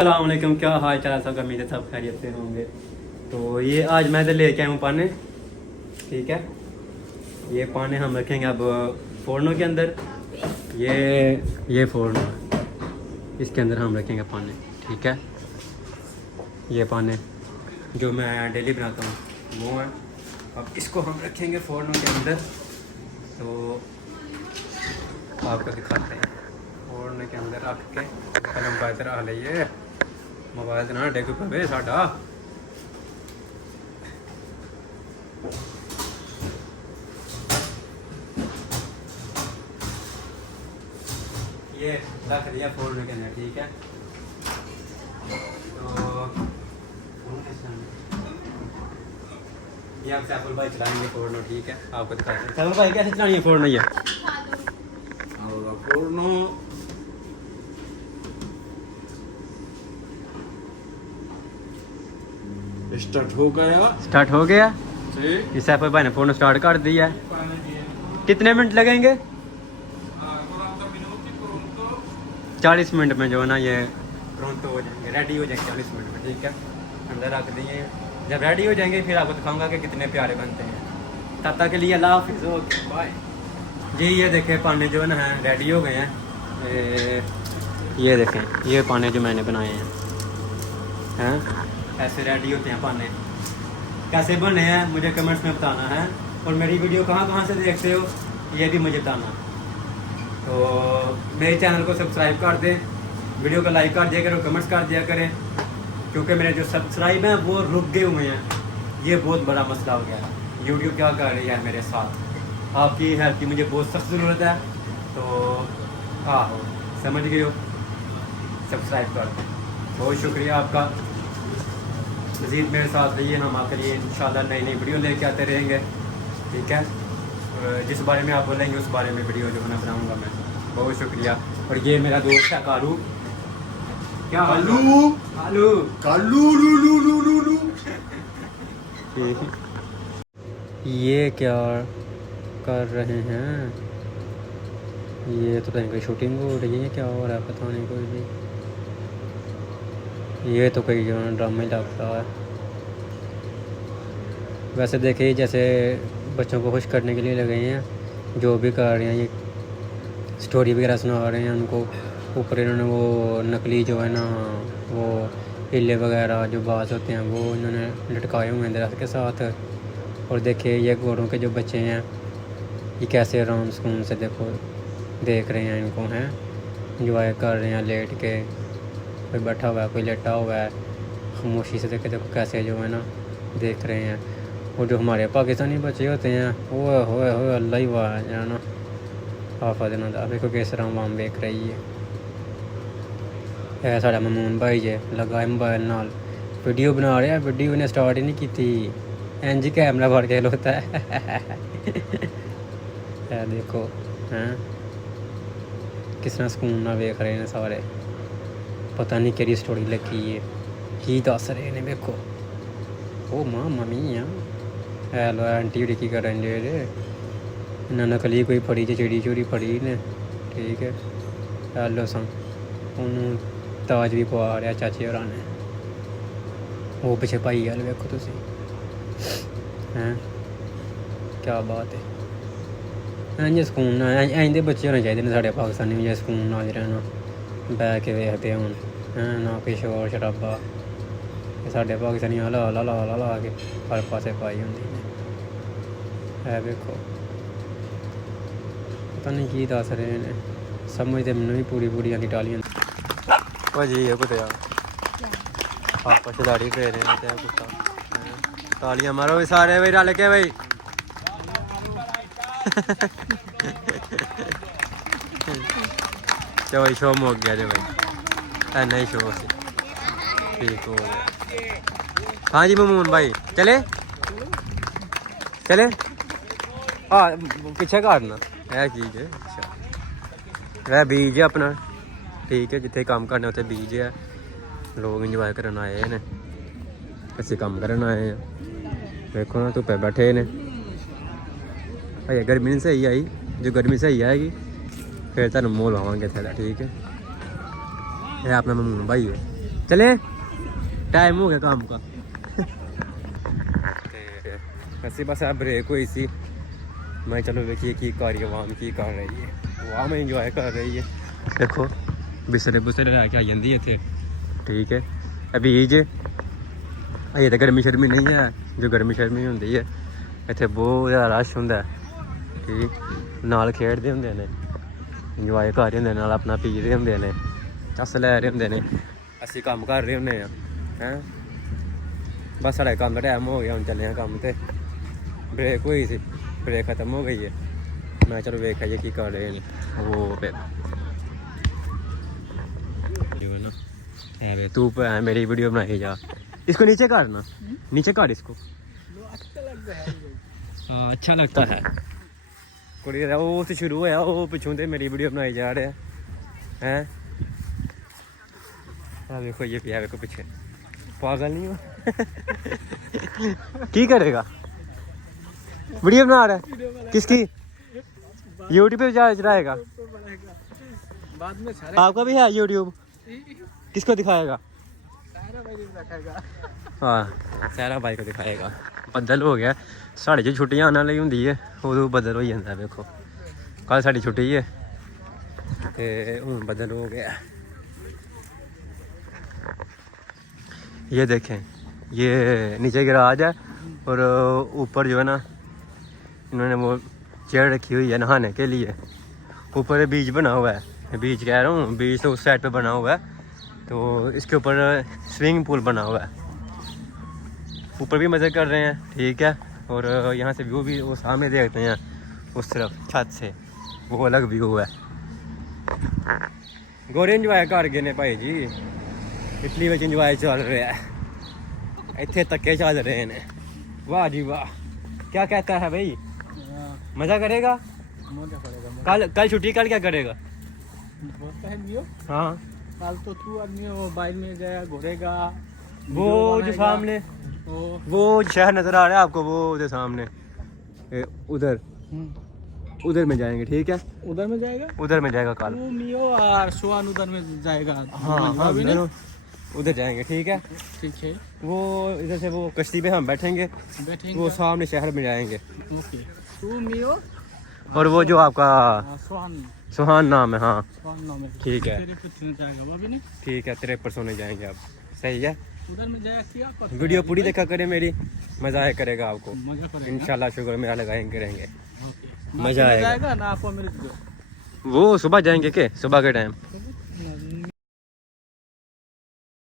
अस्सलाम वालेकुम, क्या हाल चाल सब, उम्मीद है सब खैरियत से होंगे। तो ये आज मैं इधर लेके आया हूँ पाने, ठीक है। ये पाने हम रखेंगे अब फोरनों के अंदर। ये फोरनो, इसके अंदर हम रखेंगे पाने, ठीक है। ये पाने जो मैं डेली बनाता हूँ वो है। अब इसको हम रखेंगे फोरनों के अंदर, तो आपको दिखाते हैं। फोरन के अंदर रख के कलम का इधर आ लीजिए, मोबाइल ना डेग पवे साडा। ये रख दिया फोरन के अंदर, ठीक है। तो ये आप सैफुल भाई चलाएंगे फोरनो, ठीक है। आपको दिखाते हैं सैफुल भाई कैसे चलानी है फोरनो। ये फोरनो स्टार्ट हो गया। इस सैफुल भाई ने फोरनो स्टार्ट कर दिया है। कितने मिनट लगेंगे? 40 मिनट में जो है ना ये प्रोंतो हो जाएंगे, रेडी हो जाएंगे 40 मिनट में, ठीक है। अंदर रख दिए, जब रेडी हो जाएंगे फिर आपको दिखाऊंगा कि कितने प्यारे बनते हैं। तब तक के लिए अल्लाह हाफिज़, ओके बाय जी। ये देखें पाने जो है ना रेडी हो गए हैं। ये देखें ये पाने जो मैंने बनाए हैं ऐसे रेडी होते हैं पाने। कैसे बने हैं मुझे कमेंट्स में बताना है, और मेरी वीडियो कहाँ से देखते हो ये भी मुझे बताना। तो मेरे चैनल को सब्सक्राइब कर दें, वीडियो को लाइक कर दिया करें, कमेंट्स कर दिया करें, क्योंकि मेरे जो सब्सक्राइब हैं वो रुक गए हुए हैं। ये बहुत बड़ा मसला हो गया है। यूट्यूब क्या कर रही है मेरे साथ, आपकी हेल्प की मुझे बहुत सख्त ज़रूरत है। तो आहो समझ गए हो, सब्सक्राइब कर दें। बहुत शुक्रिया आपका। मज़ीद मेरे साथ रहिए, हम आपके लिए इंशाल्लाह नई नई वीडियो लेके आते रहेंगे, ठीक है। जिस बारे में आप बोलेंगे उस बारे में वीडियो जो है ना बनाऊँगा मैं। बहुत शुक्रिया। और ये मेरा दोस्त है कालू। क्या कालू कालू कालू लू लू लू लू लू। ये क्या कर रहे हैं? ये तो कहीं कोई शूटिंग हो रही है, क्या हो रहा है पता नहीं कोई भी। ये तो कोई जो है ड्रामा ही लग रहा है। वैसे देखिए जैसे बच्चों को खुश करने के लिए लगे हैं, जो भी कर रहे हैं, ये स्टोरी वगैरह सुना रहे हैं उनको। ऊपर इन्होंने वो नकली जो है ना वो हिले वगैरह जो बाज होते हैं वो इन्होंने लटकाए हुए हैं दरख्त के साथ। और देखिए ये घोड़ों के जो बच्चे हैं ये कैसे आराम सुकून से देखो देख रहे हैं इनको, हैं इंजॉय कर रहे हैं लेट के। कोई बैठा हुआ है, कोई लेटा हुआ है, खामोशी से देखो कैसे जो है ना देख रहे हैं। और जो हमारे पाकिस्तानी बच्चे होते हैं वो हो अल्लाह ही वाह है ना, हाफा देना दा देखो किस तरह वाम देख रही है। साढ़ा ममून भाई जे लगा मोबाइल नाल वीडियो बना रहा है, वीडियो ने स्टार्ट ही नहीं की थी, इंज ही कैमरा भर के लोता है। देखो हैं किस तरह सुकून ना वेख रहे हैं सारे। पता नहीं केड़ी स्टोरी लगी है की दस रहे ने। देखो ओ मां मम्मी हेलो आंटी उड़ी की करन जे ना नकली कोई फड़ी जे चिड़ी चूड़ी फड़ी ने, ठीक है। हेलो सा उन्होंने ताज भी पवा रहा चाचे होरां ने। वो पिछे भाई गल वेखो तुसी हैं, क्या बात है। इंज सुकून ना इंज दे बच्चे होने चाहिए साढ़े पाकिस्तानी में, सुकून नाल रहना बह के वेखते होन हैं, ना कोई शोर शराबा। साढ़े पाकिस्तानी ला ला ला ला ला के हर पासे पाई होंदी ने। वेखो पता नहीं की दस रहे ने, समझ तो मैनू भी पूरी आंदी टालियां भाजी है कुत्ते आपस च लड़ी पे रहे हैं। तालियां मारो भी सारे भाई रल के भाई। चलो भाई शो मुक गया जो भाई, ऐना ही शो से ठीक हो गया। हाँ जी ममून भाई चले चले हाँ पीछे काटना है चीज है। अच्छा वह बीज है अपना, ठीक है। जिथे काम करना उत्थे बीज है। लोग इंजॉय करन आए ने, असीं काम करन आए हैं। देखो ना धुप्पे बैठे ने। अजे गर्मी नहीं सही आई, जो गर्मी सही आएगी फिर तुहानूं मोह लावांगे इत्थे दा, ठीक है। यह अपना ममून भाई है। चले टाइम हो गया काम का। ऐसे बस आप ब्रेक हुई सी, मैं चलो देखिए की कर रही है आवाम, की कर रही है आवाम, इंजॉय कर रही है। देखो बिस्तरे बुस्तरे लैके आ जाती इतने, ठीक है। अभी जे अजे तो गर्मी शर्मी नहीं है, जो गर्मी शर्मी होंगी है इतने बहुत ज़्यादा रश होंगे, ठीक। नाल खेडते होंगे ने, इंजॉय कर रहे होंगे, नाल अपना पी रहे होंगे ने, चस लै रहे होंगे ने, असी काम कर रहे होंगे हैं। बस साढ़े काम का टाइम हो गया, हम चले काम से। ब्रेक हुई सी, ब्रेक खत्म हो गई है। मैं चलो वेख आइए की कर रहे हैं वो पे ना है। तू मेरी वीडियो बनाई जा, इसको नीचे काटना, नीचे काट इसको। हाँ अच्छा लगता है। कुड़ी वो तो शुरू होया, वो पिछों से मेरी वीडियो बनाई जा रहे हैं। देखो ये पिया देखो पीछे, पागल नहीं हो। की करेगा, वीडियो बना रहा है किसकी, यूट्यूब पे चलाएगा बाद में। आपका भी है यूट्यूब, किसको दिखाएगा? हाँ सारा भाई को दिखाएगा। बदल हो गया, साढ़े जो छुट्टियां आने वाली होंगी है उदों बदल हो जाता है। देखो कल साड़ी छुट्टी है तो हूँ बदल हो गया। ये देखें, ये नीचे गैराज है और ऊपर जो है ना इन्होंने वो चेयर रखी हुई है नहाने के लिए। ऊपर बीच बना हुआ है, बीच कह रहा हूँ, बीच तो उस साइड पे बना हुआ है, तो इसके ऊपर स्विमिंग पूल बना हुआ है। ऊपर भी मज़े कर रहे हैं, ठीक है। और यहाँ से व्यू भी वो सामने देखते हैं उस तरफ छत से, वो अलग व्यू है। गोरे इंजॉय कर गए ने भाई जी, इटली में इंजॉय चल रहा है, इतने तक्के चल रहे हैं। वाह जी वाह, क्या कहता है भाई, मज़ा करेगा? कल छुट्टी, कल क्या करेगा? हाँ कल तो तू आदमी मोबाइल में जाएगा, घूरेगा। वो जो सामने वो शहर नजर आ रहा है आपको, वो उधर सामने उधर उधर में जाएंगे, ठीक है। उधर में जाएगा, उधर में जाएगा कल। मियो और सुहान उधर में जाएगा। हाँ उधर जाएंगे, ठीक है। ठीक है, वो इधर से वो कश्ती पे हम बैठेंगे, वो सामने शहर में जाएंगे। ओके। तू मियो और वो जो आपका सुहान नाम है, हाँ नाम है, ठीक है जाएगा वो भी नहीं, ठीक है। 53 सोने जाएंगे आप, सही है। उधर में जाएगा। वीडियो पूरी देखा करे मेरी, मजा आया करेगा आपको मजा करेगा इंशाल्लाह। शुगर मेरा लगाएंगे रहेंगे, ओके। मजा आएगा ना आपको मेरे वो सुबह जाएंगे के, सुबह के टाइम